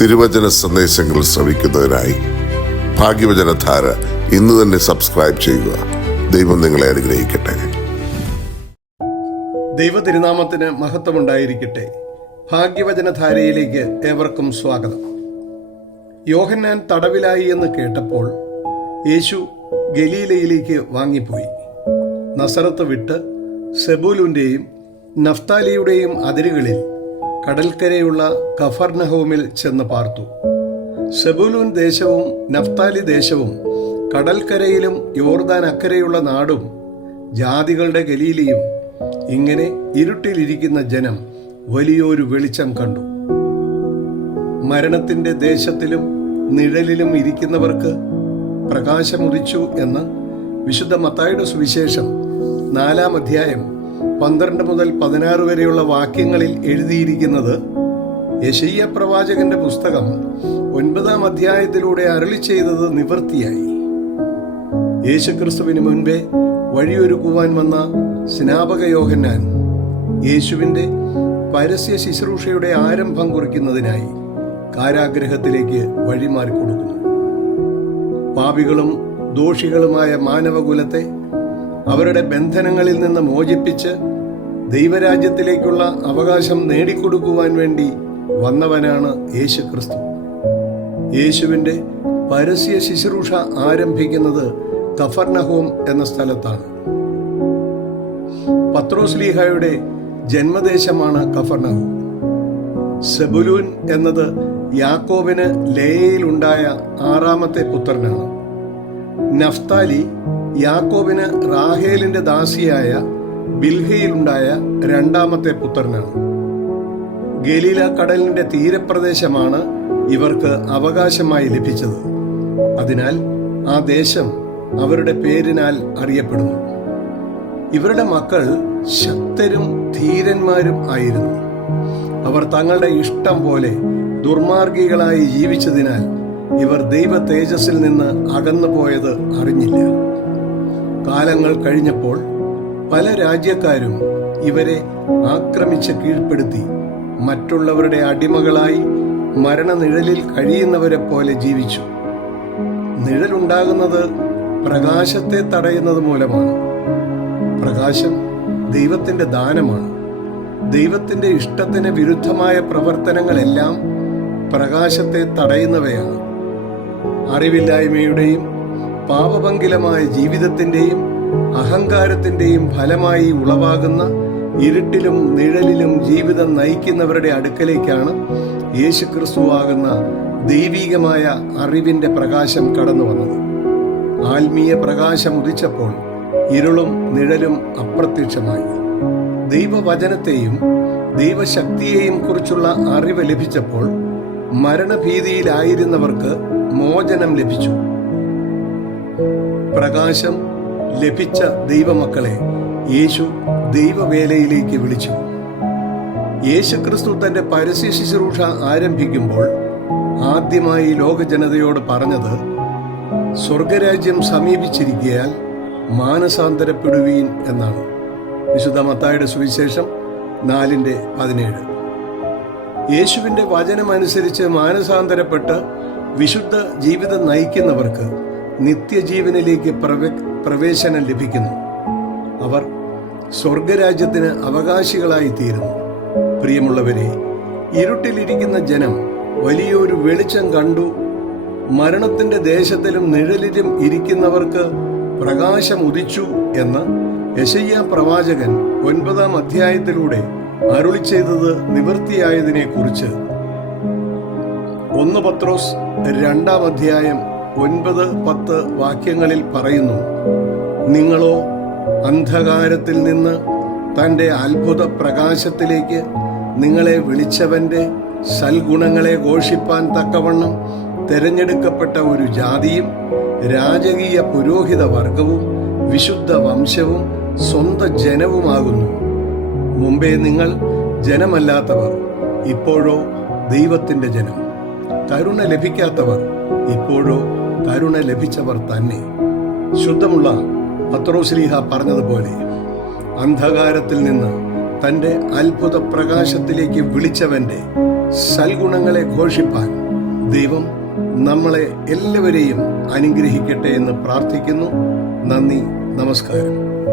തിരുവചന സന്ദേശങ്ങൾ ശ്രവിക്കുന്നതിനായി ഭാഗ്യവചനധാര ഇന്ന് തന്നെ സബ്സ്ക്രൈബ് ചെയ്യുക. ദൈവം നിങ്ങളെ അനുഗ്രഹിക്കട്ടെ. ദൈവ തിരുനാമത്തിന് മഹത്വമുണ്ടായിരിക്കട്ടെ. ഭാഗ്യവചനധാരയിലേക്ക് ഏവർക്കും സ്വാഗതം. യോഹന്നാൻ തടവിലായി എന്ന് കേട്ടപ്പോൾ യേശു ഗലീലയിലേക്ക് വാങ്ങിപ്പോയി. നസറത്ത് വിട്ട് സെബൂലൂന്റെയും നഫ്താലിയുടെയും അതിരുകളിൽ കടൽക്കരയുള്ള കഫർനഹൂമിൽ ചെന്ന് പാർത്തു. സെബൂലൂൻ ദേശവും നഫ്താലി ദേശവും കടൽക്കരയിലും യോർദാൻ അക്കരെയുള്ള നാടും ജാതികളുടെ ഗലീലയും. ഇങ്ങനെ ഇരുട്ടിലിരിക്കുന്ന ജനം വലിയൊരു വെളിച്ചം കണ്ടു. മരണത്തിന്റെ ദേശത്തിലും നിഴലിലും ഇരിക്കുന്നവർക്ക് പ്രകാശമുദിച്ചു എന്ന് വിശുദ്ധ മത്തായിയുടെ സുവിശേഷം 4-ാം അധ്യായം 12 മുതൽ 16 വരെയുള്ള വാക്യങ്ങളിൽ എഴുതിയിരിക്കുന്നത് യെശയ്യാ പ്രവാചകന്റെ പുസ്തകം 9-ാം അധ്യായത്തിലൂടെ അരുളി ചെയ്തത് നിവൃത്തിയായി. യേശുക്രിസ്തുവിന് മുൻപേ വഴിയൊരുക്കുവാൻ വന്ന സ്നാപക യോഹന്നാൻ യേശുവിന്റെ പരസ്യ ശുശ്രൂഷയുടെ ആരംഭം കുറിക്കുന്നതിനായി കാരാഗ്രഹത്തിലേക്ക് വഴിമാറിക്കൊടുക്കുന്നു. പാപികളും ദോഷികളുമായ മാനവകുലത്തെ അവരുടെ ബന്ധനങ്ങളിൽ നിന്ന് മോചിപ്പിച്ച് ദൈവരാജ്യത്തിലേക്കുള്ള അവകാശം നേടിക്കൊടുക്കുവാൻ വേണ്ടി വന്നവനാണ് യേശുക്രിസ്തു. യേശുവിന്റെ പരസ്യ ശുശ്രൂഷ ആരംഭിക്കുന്നത് കഫർനഹൂം എന്ന സ്ഥലത്താണ്. പത്രോസ്ലീഹായുടെ ജന്മദേശമാണ് കഫർനഹൂം. സെബുലൂൻ എന്നത് യാക്കോബിന് ലേയയിലുണ്ടായ 6-ാമത്തെ പുത്രനാണ്. നഫ്താലി യാക്കോബിന് റാഹേലിന്റെ ദാസിയായ ബിൽഹയിലുണ്ടായ 2-ാമത്തെ പുത്രനാണ്. ഗലീല കടലിന്റെ തീരപ്രദേശമാണ് ഇവർക്ക് അവകാശമായി ലഭിച്ചത്. അതിനാൽ ആ ദേശം അവരുടെ പേരിനാൽ അറിയപ്പെടുന്നു. ഇവരുടെ മക്കൾ ശക്തരും ധീരന്മാരും ആയിരുന്നു. അവർ തങ്ങളുടെ ഇഷ്ടം പോലെ ദുർമാർഗികളായി ജീവിച്ചതിനാൽ ഇവർ ദൈവ തേജസ്സിൽ നിന്ന് അകന്നു പോയത് അറിഞ്ഞില്ല. കാലങ്ങൾ കഴിഞ്ഞപ്പോൾ പല രാജ്യക്കാരും ഇവരെ ആക്രമിച്ച് കീഴ്പ്പെടുത്തി മറ്റുള്ളവരുടെ അടിമകളായി മരണനിഴലിൽ കഴിയുന്നവരെ പോലെ ജീവിച്ചു. നിഴലുണ്ടാകുന്നത് പ്രകാശത്തെ തടയുന്നത് മൂലമാണ്. പ്രകാശം ദൈവത്തിന്റെ ദാനമാണ്. ദൈവത്തിന്റെ ഇഷ്ടത്തിന് വിരുദ്ധമായ പ്രവർത്തനങ്ങളെല്ലാം പ്രകാശത്തെ തടയുന്നവയാണ്. അറിവില്ലായ്മയുടെയും പാപഭംഗിലമായ ജീവിതത്തിന്റെയും അഹങ്കാരത്തിന്റെയും ഫലമായി ഉളവാകുന്ന ഇരുട്ടിലും നിഴലിലും ജീവിതം നയിക്കുന്നവരുടെ അടുക്കലേക്കാണ് യേശുക്രിസ്തുവാകുന്ന ദൈവികമായ അറിവിന്റെ പ്രകാശം കടന്നു വന്നത്. ആത്മീയ പ്രകാശം ഉദിച്ചപ്പോൾ ഇരുളും നിഴലും അപ്രത്യക്ഷമായി. ദൈവവചനത്തെയും ദൈവശക്തിയെയും കുറിച്ചുള്ള അറിവ് ലഭിച്ചപ്പോൾ മരണഭീതിയിലായിരുന്നവർക്ക് മോചനം ലഭിച്ചു. പ്രകാശം ലഭിച്ച ദൈവമക്കളെ യേശു ദൈവവേലയിലേക്ക് വിളിച്ചു. യേശുക്രിസ്തു തന്റെ പരസ്യ ശുശ്രൂഷ ആരംഭിക്കുമ്പോൾ ആദ്യമായി ലോക ജനതയോട് പറഞ്ഞത് സ്വർഗരാജ്യം സമീപിച്ചിരിക്കയാൽ മാനസാന്തരപ്പെടുവീൻ എന്നാണ്. വിശുദ്ധ മത്തായിയുടെ സുവിശേഷം 4:17. യേശുവിന്റെ വചനമനുസരിച്ച് മാനസാന്തരപ്പെട്ട് വിശുദ്ധ ജീവിതം നയിക്കുന്നവർക്ക് നിത്യജീവനിലേക്ക് പ്രവേശനം ലഭിക്കുന്നു. അവർ സ്വർഗരാജ്യത്തിന് അവകാശികളായി തീരുന്നു. പ്രിയമുള്ളവരെ, ഇരുട്ടിലിരിക്കുന്ന ജനം വലിയൊരു വെളിച്ചം കണ്ടു. മരണത്തിന്റെ ദേശത്തിലും നിഴലിലും ഇരിക്കുന്നവർക്ക് പ്രകാശം ഉദിച്ചു എന്ന് യെശയ്യാ പ്രവാചകൻ 9-ാം അധ്യായത്തിലൂടെ അരുളി ചെയ്തത് നിവൃത്തിയായതിനെ കുറിച്ച് 1 പത്രോസ് 2-ാം അധ്യായം 9-10 വാക്യങ്ങളിൽ പറയുന്നു. നിങ്ങളോ അന്ധകാരത്തിൽ നിന്ന് തന്റെ അത്ഭുത പ്രകാശത്തിലേക്ക് നിങ്ങളെ വിളിച്ചവന്റെ സൽഗുണങ്ങളെ ഘോഷിപ്പാൻ തക്കവണ്ണം തെരഞ്ഞെടുക്കപ്പെട്ട ഒരു ജാതിയും രാജകീയ പുരോഹിത വർഗവും വിശുദ്ധ വംശവും സ്വന്തം ജനവുമാകുന്നു. മുമ്പേ നിങ്ങൾ ജനമല്ലാത്തവർ, ഇപ്പോഴോ ദൈവത്തിന്റെ ജനം. കരുണ ലഭിക്കാത്തവർ, ഇപ്പോഴോ കരുണ ലഭിച്ചവർ തന്നെ. ശുദ്ധമുള്ള പത്രോസ്ലീഹ പറഞ്ഞതുപോലെ അന്ധകാരത്തിൽ നിന്ന് തന്റെ അത്ഭുത പ്രകാശത്തിലേക്ക് വിളിച്ചവന്റെ സൽഗുണങ്ങളെ ഘോഷിപ്പാൻ ദൈവം നമ്മളെ എല്ലാവരെയും അനുഗ്രഹിക്കട്ടെ എന്ന് പ്രാർത്ഥിക്കുന്നു. നന്ദി, നമസ്കാരം.